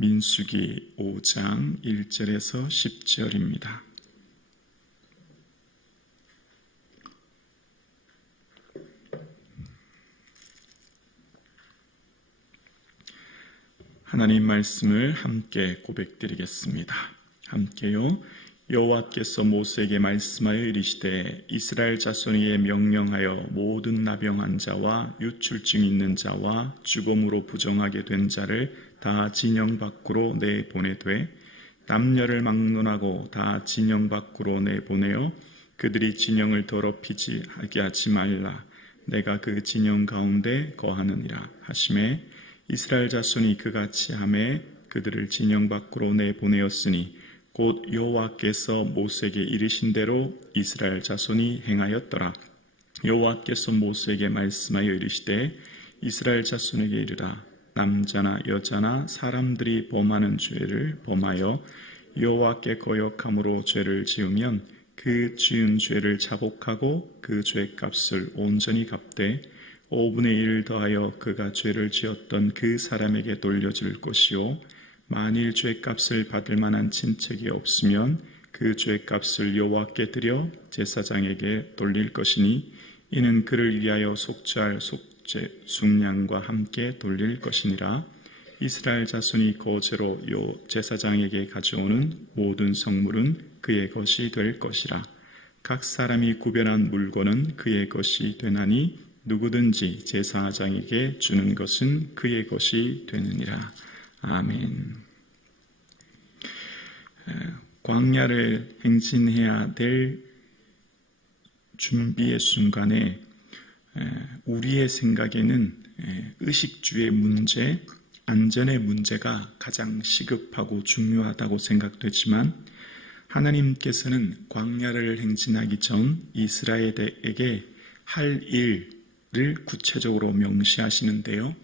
민수기 5장 1절에서 10절입니다. 하나님 말씀을 함께 고백드리겠습니다. 함께요. 여호와께서 모세에게 말씀하여 이르시되 이스라엘 자손에게 명령하여 모든 나병한 자와 유출증 있는 자와 죽음으로 부정하게 된 자를 다 진영 밖으로 내보내되 남녀를 막론하고 다 진영 밖으로 내보내어 그들이 진영을 더럽히지 하게 하지 말라. 내가 그 진영 가운데 거하느니라 하시매 이스라엘 자손이 그같이 하매 그들을 진영 밖으로 내보내었으니 곧 여호와께서 모세에게 이르신 대로 이스라엘 자손이 행하였더라. 여호와께서 모세에게 말씀하여 이르시되 이스라엘 자손에게 이르라. 남자나 여자나 사람들이 범하는 죄를 범하여 여호와께 거역함으로 죄를 지으면 그 지은 죄를 자복하고 그 죄값을 온전히 갚되 5분의 1 더하여 그가 죄를 지었던 그 사람에게 돌려줄 것이요 만일 죄값을 받을 만한 친척이 없으면 그 죄값을 여호와께 드려 제사장에게 돌릴 것이니 이는 그를 위하여 속죄할 속죄 순양과 함께 돌릴 것이니라. 이스라엘 자손이 거제로 제사장에게 가져오는 모든 성물은 그의 것이 될 것이라. 각 사람이 구별한 물건은 그의 것이 되나니 누구든지 제사장에게 주는 것은 그의 것이 되느니라. 아멘. 광야를 행진해야 될 준비의 순간에 우리의 생각에는 의식주의 문제, 안전의 문제가 가장 시급하고 중요하다고 생각되지만 하나님께서는 광야를 행진하기 전 이스라엘에게 할 일을 구체적으로 명시하시는데요.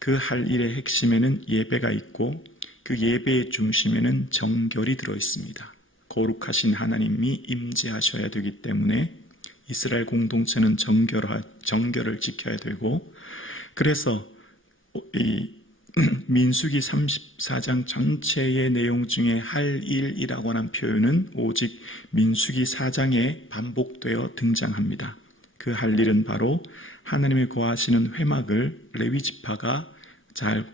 그 할 일의 핵심에는 예배가 있고 그 예배의 중심에는 정결이 들어있습니다. 거룩하신 하나님이 임재하셔야 되기 때문에 이스라엘 공동체는 정결을 지켜야 되고, 그래서 이 민수기 34장 전체의 내용 중에 할 일이라고 하는 표현은 오직 민수기 4장에 반복되어 등장합니다. 그 할 일은 바로 하나님이 거하시는 회막을 레위 지파가 잘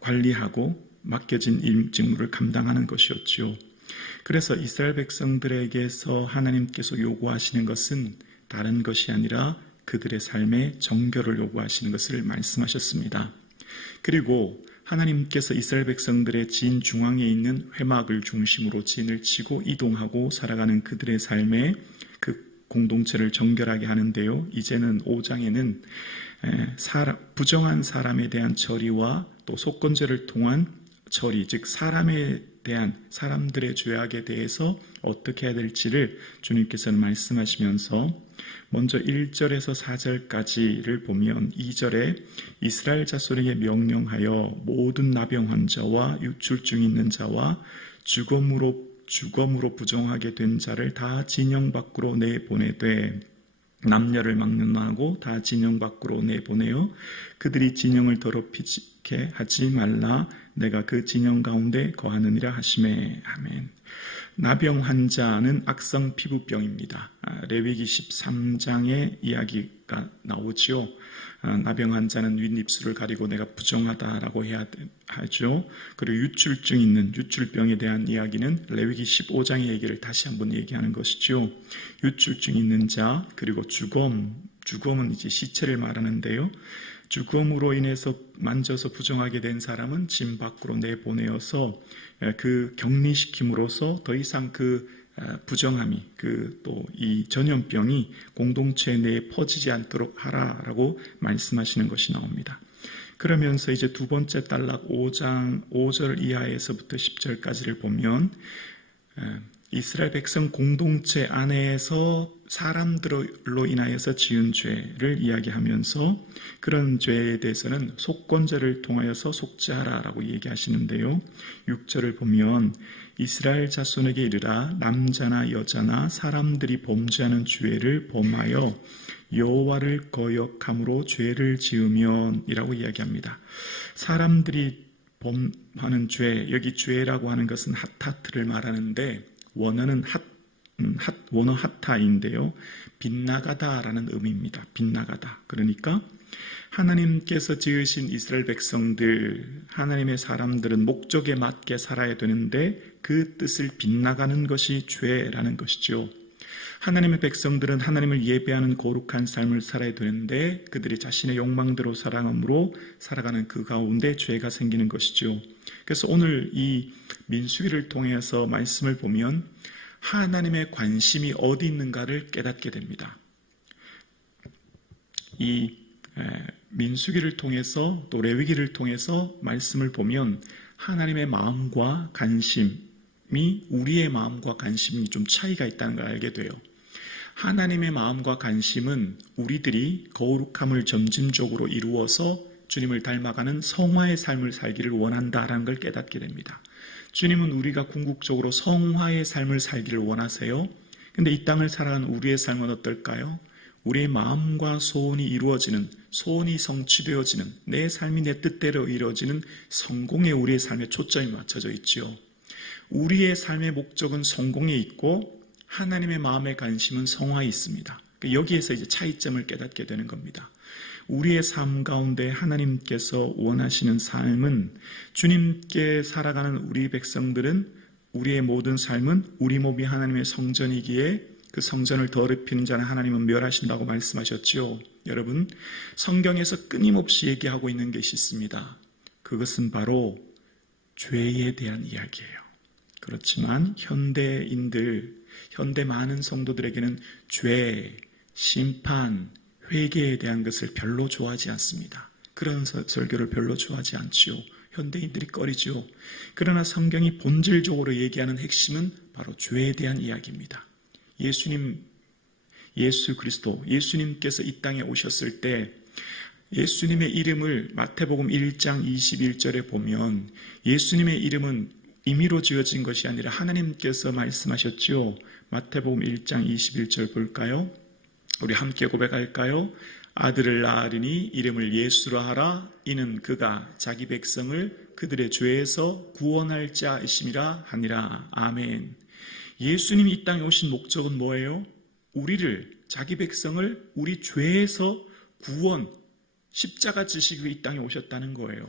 관리하고 맡겨진 직무를 감당하는 것이었지요. 그래서 이스라엘 백성들에게서 하나님께서 요구하시는 것은 다른 것이 아니라 그들의 삶의 정결을 요구하시는 것을 말씀하셨습니다. 그리고 하나님께서 이스라엘 백성들의 진 중앙에 있는 회막을 중심으로 진을 치고 이동하고 살아가는 그들의 삶에 그 공동체를 정결하게 하는데요. 이제는 5장에는 부정한 사람에 대한 처리와 또 속건제를 통한 처리, 즉 사람에 대한 사람들의 죄악에 대해서 어떻게 해야 될지를 주님께서는 말씀하시면서 먼저 1절에서 4절까지를 보면 2절에 이스라엘 자손에게 명령하여 모든 나병 자와 유출증 있는 자와 죽음으로 부정하게 된 자를 다 진영 밖으로 내보내되 남녀를 막론하고 다 진영 밖으로 내보내어 그들이 진영을 더럽히게 하지 말라. 내가 그 진영 가운데 거하느니라 하시매. 아멘. 나병 환자는 악성 피부병입니다. 레위기 13장의 이야기가 나오지요. 나병 환자는 윗입술을 가리고 내가 부정하다라고 해야 하죠. 그리고 유출증 있는 유출병에 대한 이야기는 레위기 15장의 얘기를 다시 한번 얘기하는 것이죠. 유출증 있는 자, 그리고 죽음은 이제 시체를 말하는데요. 죽음으로 인해서 만져서 부정하게 된 사람은 진 밖으로 내보내어서 그 격리시킴으로써 더 이상 그 부정함이 또 이 전염병이 공동체 내에 퍼지지 않도록 하라라고 말씀하시는 것이 나옵니다. 그러면서 이제 두 번째 단락 5장 5절 이하에서부터 10절까지를 보면 이스라엘 백성 공동체 안에서 사람들로 인하여서 지은 죄를 이야기하면서 그런 죄에 대해서는 속건제를 통하여서 속죄하라라고 얘기하시는데요. 6절을 보면 이스라엘 자손에게 이르라. 남자나 여자나 사람들이 범죄하는 죄를 범하여 여호와를 거역함으로 죄를 지으면 이라고 이야기합니다. 사람들이 범하는 죄, 여기 죄라고 하는 것은 하타트를 말하는데 원어는 원어 하타인데요. 빗나가다라는 의미입니다. 빗나가다. 그러니까 하나님께서 지으신 이스라엘 백성들, 하나님의 사람들은 목적에 맞게 살아야 되는데 그 뜻을 빗나가는 것이 죄라는 것이죠. 하나님의 백성들은 하나님을 예배하는 거룩한 삶을 살아야 되는데 그들이 자신의 욕망대로 살아감으로 살아가는 그 가운데 죄가 생기는 것이죠. 그래서 오늘 이 민수기를 통해서 말씀을 보면 하나님의 관심이 어디 있는가를 깨닫게 됩니다. 이 민수기를 통해서 또 레위기를 통해서 말씀을 보면 하나님의 마음과 관심이 우리의 마음과 관심이 좀 차이가 있다는 걸 알게 돼요. 하나님의 마음과 관심은 우리들이 거룩함을 점진적으로 이루어서 주님을 닮아가는 성화의 삶을 살기를 원한다라는 걸 깨닫게 됩니다. 주님은 우리가 궁극적으로 성화의 삶을 살기를 원하세요. 근데 이 땅을 살아가는 우리의 삶은 어떨까요? 우리의 마음과 소원이 이루어지는, 소원이 성취되어지는, 내 삶이 내 뜻대로 이루어지는 성공에 우리의 삶에 초점이 맞춰져 있지요. 우리의 삶의 목적은 성공에 있고 하나님의 마음의 관심은 성화에 있습니다. 여기에서 이제 차이점을 깨닫게 되는 겁니다. 우리의 삶 가운데 하나님께서 원하시는 삶은 주님께 살아가는 우리 백성들은 우리의 모든 삶은 우리 몸이 하나님의 성전이기에 그 성전을 더럽히는 자는 하나님은 멸하신다고 말씀하셨지요. 여러분, 성경에서 끊임없이 얘기하고 있는 것이 있습니다. 그것은 바로 죄에 대한 이야기예요. 그렇지만 현대 많은 성도들에게는 죄, 심판, 회개에 대한 것을 별로 좋아하지 않습니다. 그런 설교를 별로 좋아하지 않지요. 현대인들이 꺼리지요. 그러나 성경이 본질적으로 얘기하는 핵심은 바로 죄에 대한 이야기입니다. 예수 그리스도, 예수님께서 이 땅에 오셨을 때 예수님의 이름을 마태복음 1장 21절에 보면 예수님의 이름은 임의로 지어진 것이 아니라 하나님께서 말씀하셨지요. 마태복음 1장 21절 볼까요? 우리 함께 고백할까요? 아들을 낳으리니 이름을 예수로 하라. 이는 그가 자기 백성을 그들의 죄에서 구원할 자이심이라 하니라. 아멘. 예수님이 이 땅에 오신 목적은 뭐예요? 우리를, 자기 백성을 우리 죄에서 구원, 십자가 지시기 이 땅에 오셨다는 거예요.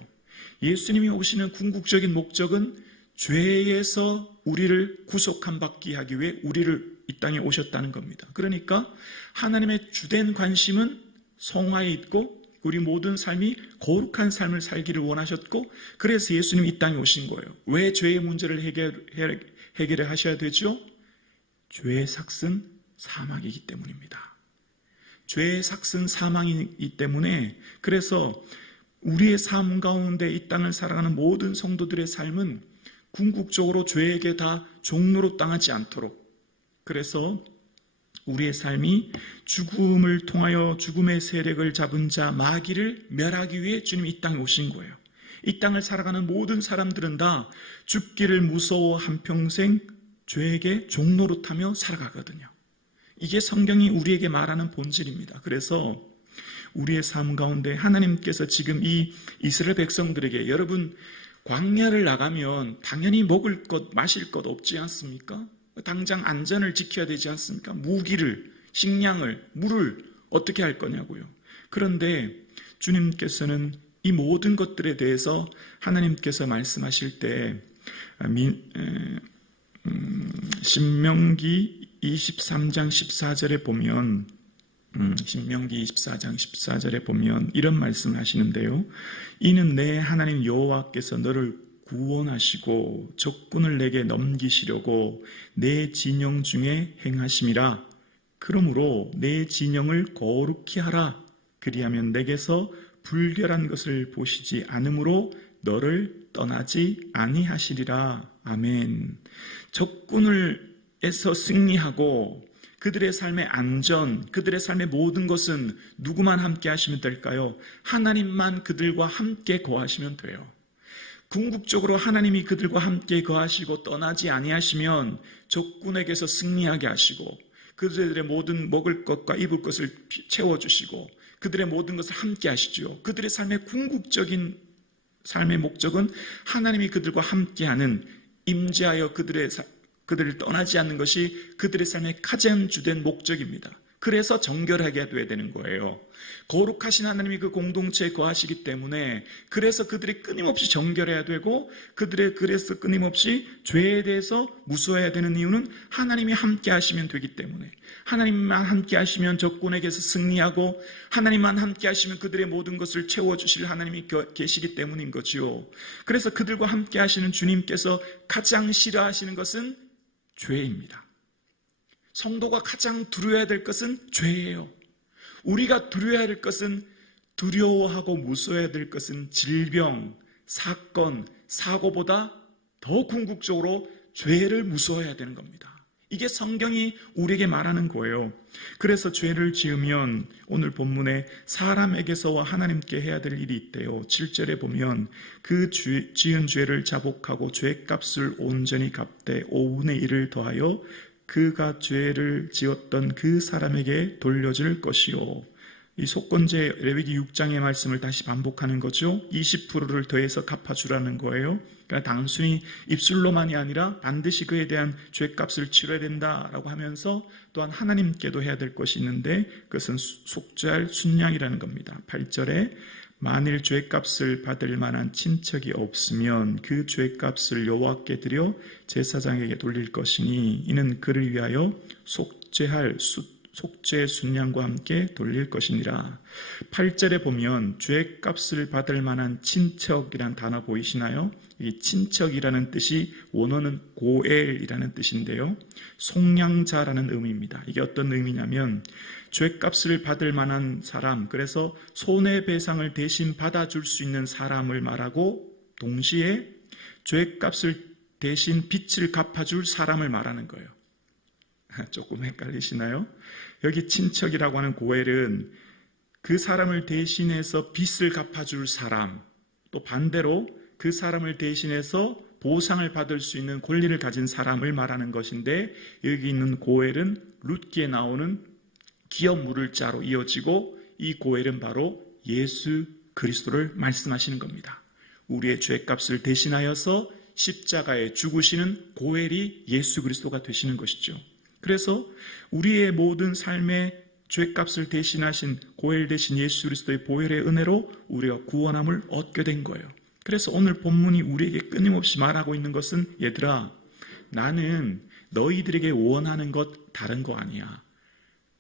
예수님이 오시는 궁극적인 목적은 죄에서 우리를 구속함 받게 하기 위해 우리를 이 땅에 오셨다는 겁니다. 그러니까 하나님의 주된 관심은 성화에 있고 우리 모든 삶이 거룩한 삶을 살기를 원하셨고 그래서 예수님이 이 땅에 오신 거예요. 왜 죄의 문제를 해결을 하셔야 되죠? 죄의 삭은 사망이기 때문입니다. 죄의 삭은 사망이기 때문에 그래서 우리의 삶 가운데 이 땅을 살아가는 모든 성도들의 삶은 궁극적으로 죄에게 다 종로로 당하지 않도록 그래서 우리의 삶이 죽음을 통하여 죽음의 세력을 잡은 자 마귀를 멸하기 위해 주님이 이 땅에 오신 거예요. 이 땅을 살아가는 모든 사람들은 다 죽기를 무서워 한평생 죄에게 종노릇하며 살아가거든요. 이게 성경이 우리에게 말하는 본질입니다. 그래서 우리의 삶 가운데 하나님께서 지금 이 이스라엘 백성들에게 여러분 광야를 나가면 당연히 먹을 것, 마실 것 없지 않습니까? 당장 안전을 지켜야 되지 않습니까? 무기를, 식량을, 물을 어떻게 할 거냐고요. 그런데 주님께서는 이 모든 것들에 대해서 하나님께서 말씀하실 때 신명기 23장 14절에 보면 신명기 24장 14절에 보면 이런 말씀을 하시는데요. 이는 내 하나님 여호와께서 너를 구원하시고 적군을 내게 넘기시려고 내 진영 중에 행하심이라. 그러므로 내 진영을 거룩히 하라. 그리하면 내게서 불결한 것을 보시지 않으므로 너를 떠나지 아니하시리라. 아멘. 적군을에서 승리하고 그들의 삶의 안전, 그들의 삶의 모든 것은 누구만 함께 하시면 될까요? 하나님만 그들과 함께 거하시면 돼요. 궁극적으로 하나님이 그들과 함께 거하시고 떠나지 아니하시면 적군에게서 승리하게 하시고 그들의 모든 먹을 것과 입을 것을 채워주시고 그들의 모든 것을 함께 하시죠. 그들의 삶의 궁극적인 삶의 목적은 하나님이 그들과 함께하는, 임재하여 그들을 떠나지 않는 것이 그들의 삶의 가장 주된 목적입니다. 그래서 정결하게 돼야 되는 거예요. 거룩하신 하나님이 그 공동체에 거하시기 때문에, 그래서 그들이 끊임없이 정결해야 되고, 그래서 끊임없이 죄에 대해서 무서워해야 되는 이유는 하나님이 함께 하시면 되기 때문에, 하나님만 함께 하시면 적군에게서 승리하고, 하나님만 함께 하시면 그들의 모든 것을 채워주실 하나님이 계시기 때문인 거지요. 그래서 그들과 함께 하시는 주님께서 가장 싫어하시는 것은 죄입니다. 성도가 가장 두려워야 될 것은 죄예요. 우리가 두려워야 될 것은, 두려워하고 무서워해야 될 것은 질병, 사건, 사고보다 더 궁극적으로 죄를 무서워해야 되는 겁니다. 이게 성경이 우리에게 말하는 거예요. 그래서 죄를 지으면 오늘 본문에 사람에게서와 하나님께 해야 될 일이 있대요. 7절에 보면 그 지은 죄를 자복하고 죄값을 온전히 갚되 5분의 1을 더하여 그가 죄를 지었던 그 사람에게 돌려줄 것이요. 이 속건제 레위기 6장의 말씀을 다시 반복하는 거죠. 20%를 더해서 갚아주라는 거예요. 그러니까 단순히 입술로만이 아니라 반드시 그에 대한 죄값을 치러야 된다라고 하면서 또한 하나님께도 해야 될 것이 있는데, 그것은 속죄할 순양이라는 겁니다. 8절에 만일 죄값을 받을 만한 친척이 없으면 그 죄값을 여호와께 드려 제사장에게 돌릴 것이니 이는 그를 위하여 속죄할 속죄의 순양과 함께 돌릴 것이니라. 8절에 보면 죄값을 받을 만한 친척이라는 단어 보이시나요? 이 친척이라는 뜻이 원어는 고엘이라는 뜻인데요, 속량자라는 의미입니다. 이게 어떤 의미냐면 죄값을 받을 만한 사람, 그래서 손해배상을 대신 받아줄 수 있는 사람을 말하고, 동시에 죄값을 대신 빚을 갚아줄 사람을 말하는 거예요. 조금 헷갈리시나요? 여기 친척이라고 하는 고엘은 그 사람을 대신해서 빚을 갚아줄 사람, 또 반대로 그 사람을 대신해서 보상을 받을 수 있는 권리를 가진 사람을 말하는 것인데, 여기 있는 고엘은 룻기에 나오는 기업 물을 자로 이어지고, 이 고엘은 바로 예수 그리스도를 말씀하시는 겁니다. 우리의 죄값을 대신하여서 십자가에 죽으시는 고엘이 예수 그리스도가 되시는 것이죠. 그래서 우리의 모든 삶의 죄값을 대신하신 고엘 대신 예수 그리스도의 보혈의 은혜로 우리가 구원함을 얻게 된 거예요. 그래서 오늘 본문이 우리에게 끊임없이 말하고 있는 것은, 얘들아, 나는 너희들에게 원하는 것 다른 거 아니야.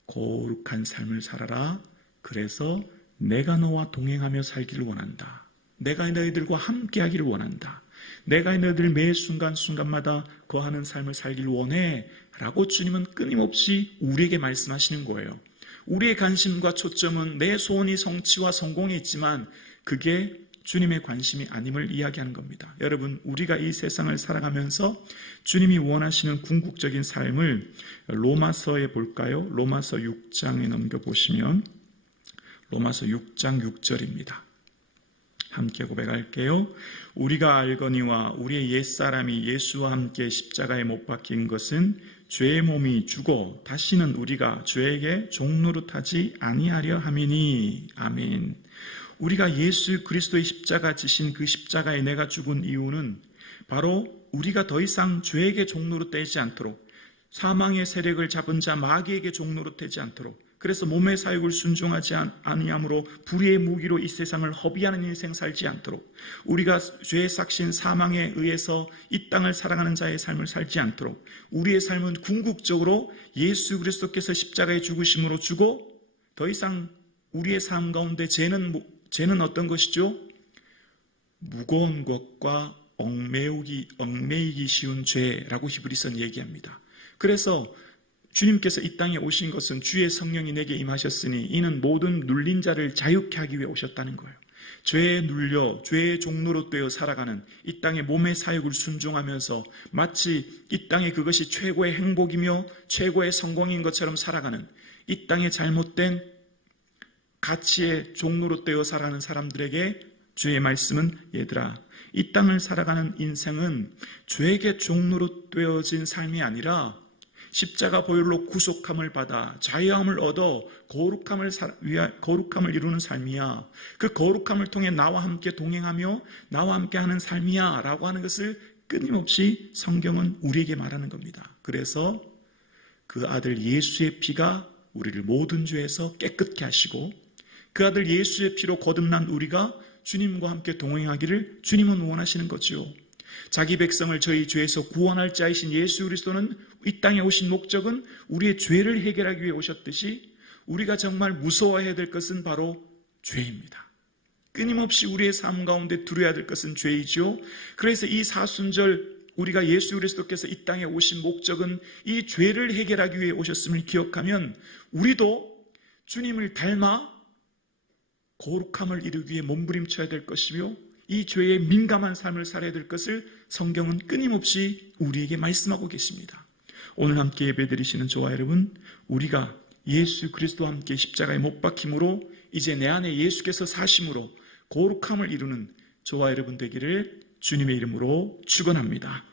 거룩한 삶을 살아라. 그래서 내가 너와 동행하며 살기를 원한다. 내가 너희들과 함께 하기를 원한다. 내가 너희들 매 순간순간마다 거하는 삶을 살기를 원해 라고 주님은 끊임없이 우리에게 말씀하시는 거예요. 우리의 관심과 초점은 내 소원이 성취와 성공에 있지만 그게 주님의 관심이 아님을 이야기하는 겁니다. 여러분, 우리가 이 세상을 살아가면서 주님이 원하시는 궁극적인 삶을 로마서에 볼까요? 로마서 6장에 넘겨보시면 로마서 6장 6절입니다. 함께 고백할게요. 우리가 알거니와 우리의 옛사람이 예수와 함께 십자가에 못 박힌 것은 죄의 몸이 죽어 다시는 우리가 죄에게 종노릇하지 아니하려 함이니. 아멘. 우리가 예수 그리스도의 십자가 지신 그 십자가에 내가 죽은 이유는 바로 우리가 더 이상 죄에게 종노릇되지 않도록, 사망의 세력을 잡은 자 마귀에게 종노릇되지 않도록, 그래서 몸의 사욕을 순종하지 아니함으로 불의의 무기로 이 세상을 허비하는 인생 살지 않도록, 우리가 죄의 삭신 사망에 의해서 이 땅을 살아가는 자의 삶을 살지 않도록, 우리의 삶은 궁극적으로 예수 그리스도께서 십자가에 죽으심으로 주고, 더 이상 우리의 삶 가운데 죄는 어떤 것이죠? 무거운 것과 얽매이기 쉬운 죄라고 히브리서는 얘기합니다. 그래서 주님께서 이 땅에 오신 것은 주의 성령이 내게 임하셨으니 이는 모든 눌린 자를 자유케 하기 위해 오셨다는 거예요. 죄에 눌려 죄의 종로로 되어 살아가는 이 땅의 몸의 사욕을 순종하면서 마치 이 땅에 그것이 최고의 행복이며 최고의 성공인 것처럼 살아가는, 이 땅의 잘못된 가치의 종로로 되어 살아가는 사람들에게 주의 말씀은, 얘들아, 이 땅을 살아가는 인생은 죄에게 종로로 되어진 삶이 아니라 십자가 보혈로 구속함을 받아 자유함을 얻어 거룩함을 이루는 삶이야. 그 거룩함을 통해 나와 함께 동행하며 나와 함께 하는 삶이야 라고 하는 것을 끊임없이 성경은 우리에게 말하는 겁니다. 그래서 그 아들 예수의 피가 우리를 모든 죄에서 깨끗게 하시고 그 아들 예수의 피로 거듭난 우리가 주님과 함께 동행하기를 주님은 원하시는 거지요. 자기 백성을 저희 죄에서 구원할 자이신 예수 그리스도는 이 땅에 오신 목적은 우리의 죄를 해결하기 위해 오셨듯이 우리가 정말 무서워해야 될 것은 바로 죄입니다. 끊임없이 우리의 삶 가운데 두려워야 될 것은 죄이지요. 그래서 이 사순절 우리가 예수 그리스도께서 이 땅에 오신 목적은 이 죄를 해결하기 위해 오셨음을 기억하면 우리도 주님을 닮아 거룩함을 이루기 위해 몸부림쳐야 될 것이며 이 죄에 민감한 삶을 살아야 될 것을 성경은 끊임없이 우리에게 말씀하고 계십니다. 오늘 함께 예배드리시는 저와 여러분, 우리가 예수 그리스도와 함께 십자가에 못 박힘으로 이제 내 안에 예수께서 사심으로 거룩함을 이루는 저와 여러분 되기를 주님의 이름으로 축원합니다.